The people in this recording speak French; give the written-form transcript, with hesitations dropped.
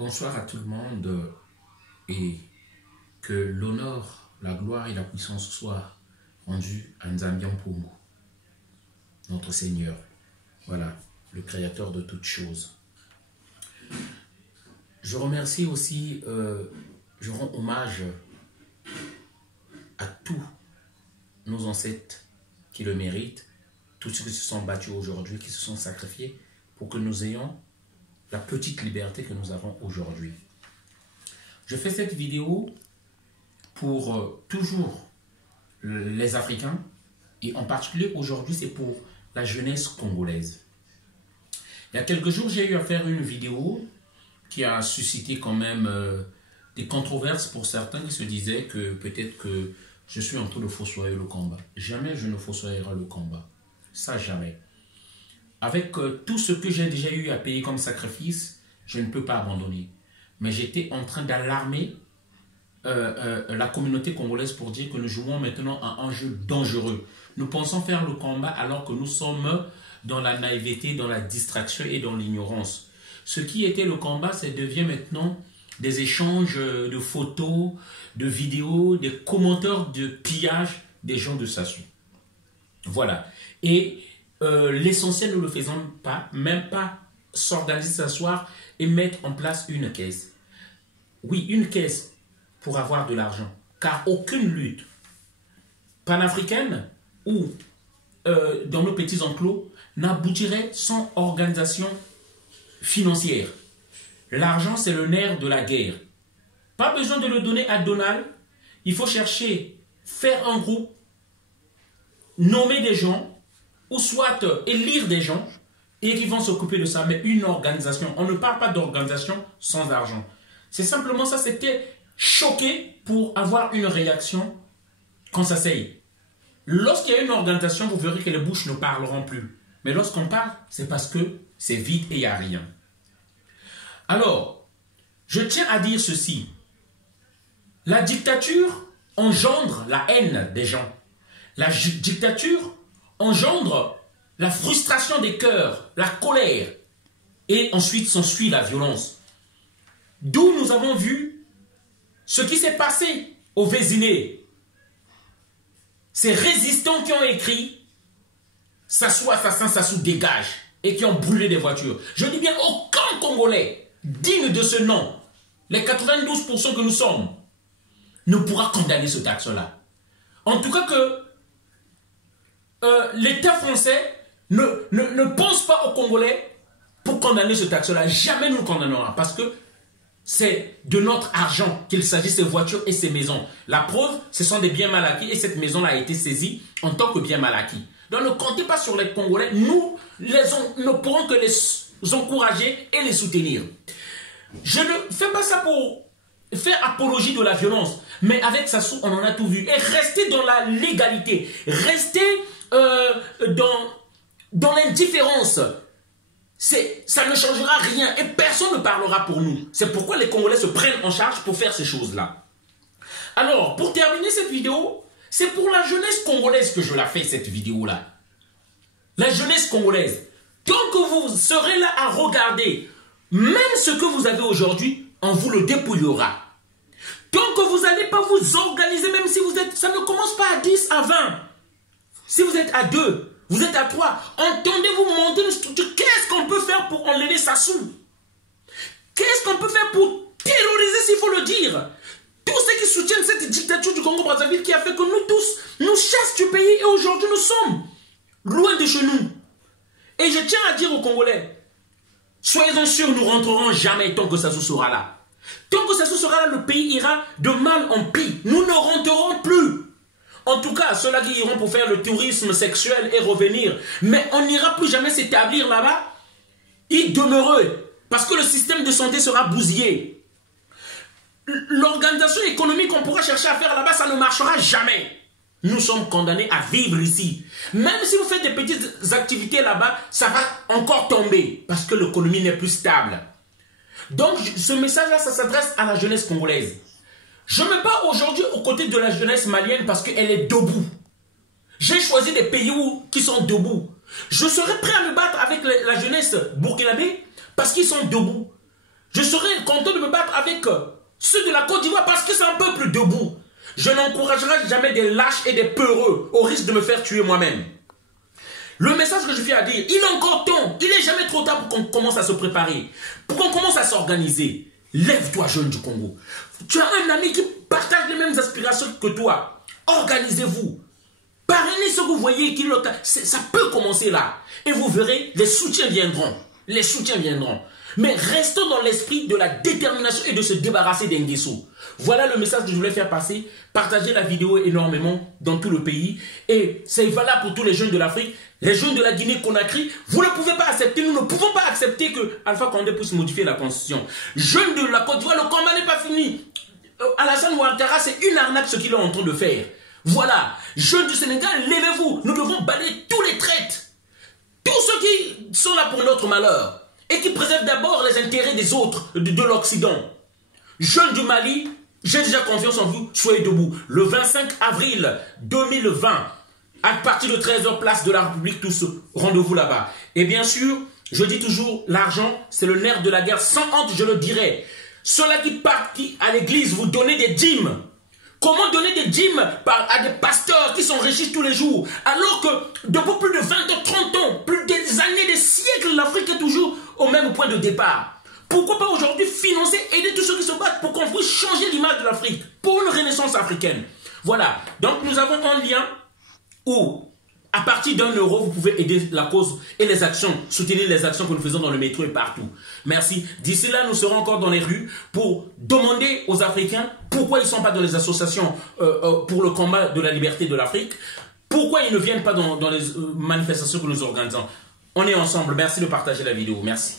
Bonsoir à tout le monde et que l'honneur, la gloire et la puissance soient rendus à Nzambian Mpungu, notre Seigneur, voilà, le Créateur de toutes choses. Je remercie aussi, je rends hommage à tous nos ancêtres qui le méritent, tous ceux qui se sont battus aujourd'hui, qui se sont sacrifiés pour que nous ayons la petite liberté que nous avons aujourd'hui. Je fais cette vidéo pour toujours les Africains et en particulier aujourd'hui c'est pour la jeunesse congolaise. Il y a quelques jours j'ai eu à faire une vidéo qui a suscité quand même des controverses pour certains qui se disaient que peut-être que je suis en train de fossoyer le combat. Jamais je ne fossoyerai le combat. Ça jamais. Avec tout ce que j'ai déjà eu à payer comme sacrifice, je ne peux pas abandonner. Mais j'étais en train d'alarmer la communauté congolaise pour dire que nous jouons maintenant à un jeu dangereux. Nous pensons faire le combat alors que nous sommes dans la naïveté, dans la distraction et dans l'ignorance. Ce qui était le combat, ça devient maintenant des échanges de photos, de vidéos, des commentaires de pillage des gens de Sassou. Voilà. Et l'essentiel, nous ne le faisons pas, même pas s'organiser, s'asseoir et mettre en place une caisse. Oui, une caisse pour avoir de l'argent. Car aucune lutte panafricaine ou dans nos petits enclos n'aboutirait sans organisation financière. L'argent, c'est le nerf de la guerre. Pas besoin de le donner à Donald. Il faut chercher, faire un groupe, nommer des gens, ou soit élire des gens et qui vont s'occuper de ça. Mais une organisation, on ne parle pas d'organisation sans argent. C'est simplement ça, c'était choqué pour avoir une réaction quand ça s'aille. Lorsqu'il y a une organisation, vous verrez que les bouches ne parleront plus. Mais lorsqu'on parle, c'est parce que c'est vide et il n'y a rien. Alors, je tiens à dire ceci. La dictature engendre la haine des gens. La dictature engendre la frustration des cœurs, la colère, et ensuite s'ensuit la violence. D'où nous avons vu ce qui s'est passé au Vésiné. Ces résistants qui ont écrit « Sassou, assassin, Sassou, dégage » et qui ont brûlé des voitures. Je dis bien aucun Congolais digne de ce nom, les 92% que nous sommes, ne pourra condamner ce taxe-là. En tout cas que l'État français ne pense pas aux Congolais pour condamner ce taxe-là. Jamais nous le condamnera parce que c'est de notre argent qu'il s'agit, ces voitures et ces maisons. La preuve, ce sont des biens mal acquis et cette maison-là a été saisie en tant que bien mal acquis. Donc ne comptez pas sur les Congolais. Nous ne pourrons que les encourager et les soutenir. Je ne fais pas ça pour faire apologie de la violence. Mais avec Sassou, on en a tout vu. Et rester dans la légalité. Rester dans l'indifférence. Ça ne changera rien. Et personne ne parlera pour nous. C'est pourquoi les Congolais se prennent en charge pour faire ces choses-là. Alors, pour terminer cette vidéo, c'est pour la jeunesse congolaise que je la fais, cette vidéo-là. La jeunesse congolaise. Tant que vous serez là à regarder, même ce que vous avez aujourd'hui, on vous le dépouillera. Tant que vous n'allez pas vous organiser, même si vous êtes... Ça ne commence pas à 10, à 20. Si vous êtes à 2, vous êtes à 3, entendez-vous monter une structure. Qu'est-ce qu'on peut faire pour enlever Sassou? Qu'est-ce qu'on peut faire pour terroriser, s'il faut le dire? Tous ceux qui soutiennent cette dictature du Congo-Brazzaville qui a fait que nous tous, nous chassent du pays et aujourd'hui nous sommes loin de chez nous. Et je tiens à dire aux Congolais, soyez-en sûrs, nous ne rentrerons jamais tant que Sassou sera là. Tant que Sassou sera là, le pays ira de mal en pis. Nous ne rentrerons plus. En tout cas, ceux-là qui iront pour faire le tourisme sexuel et revenir. Mais on n'ira plus jamais s'établir là-bas. Ils demeurent. Parce que le système de santé sera bousillé. L'organisation économique qu'on pourra chercher à faire là-bas, ça ne marchera jamais. Nous sommes condamnés à vivre ici. Même si vous faites des petites activités là-bas, ça va encore tomber. Parce que l'économie n'est plus stable. Donc, ce message-là, ça s'adresse à la jeunesse congolaise. Je me bats aujourd'hui aux côtés de la jeunesse malienne parce qu'elle est debout. J'ai choisi des pays qui sont debout. Je serai prêt à me battre avec la jeunesse burkinabé parce qu'ils sont debout. Je serai content de me battre avec ceux de la Côte d'Ivoire parce que c'est un peuple debout. Je n'encouragerai jamais des lâches et des peureux au risque de me faire tuer moi-même. Le message que je viens à dire, il est encore temps. Il n'est jamais trop tard pour qu'on commence à se préparer, pour qu'on commence à s'organiser. Lève-toi, jeune du Congo. Tu as un ami qui partage les mêmes aspirations que toi. Organisez-vous. Parrainez ce que vous voyez. Ça peut commencer là. Et vous verrez, les soutiens viendront. Les soutiens viendront. Mais restons dans l'esprit de la détermination et de se débarrasser des Nguesso. Voilà le message que je voulais faire passer. Partagez la vidéo énormément dans tout le pays. Et c'est valable pour tous les jeunes de l'Afrique. Les jeunes de la Guinée-Conakry, vous ne pouvez pas accepter, nous ne pouvons pas accepter que Alpha Condé puisse modifier la constitution. Jeunes de la Côte d'Ivoire, le combat n'est pas fini. Alassane Ouattara, c'est une arnaque ce qu'il est en train de faire. Voilà. Jeunes du Sénégal, levez-vous. Nous devons balayer tous les traites. Tous ceux qui sont là pour notre malheur. Et qui préservent d'abord les intérêts des autres, de l'Occident. Jeunes du Mali, j'ai déjà confiance en vous, soyez debout. Le 25 avril 2020, à partir de 13h, place de la République, tous, rendez-vous là-bas. Et bien sûr, je dis toujours, l'argent, c'est le nerf de la guerre. Sans honte, je le dirais. Ceux-là qui partent à l'église, vous donnez des dîmes. Comment donner des dîmes à des pasteurs qui s'enrichissent tous les jours, alors que depuis plus de 20 ans, 30 ans, plus des années, des siècles, l'Afrique est toujours au même point de départ. Pourquoi pas aujourd'hui financer, aider tous ceux qui se battent pour qu'on puisse changer l'image de l'Afrique, pour une renaissance africaine. Voilà, donc nous avons un lien où, à partir d'1 €, vous pouvez aider la cause et les actions, soutenir les actions que nous faisons dans le métro et partout. Merci. D'ici là, nous serons encore dans les rues pour demander aux Africains pourquoi ils ne sont pas dans les associations pour le combat de la liberté de l'Afrique, pourquoi ils ne viennent pas dans les manifestations que nous organisons. On est ensemble. Merci de partager la vidéo. Merci.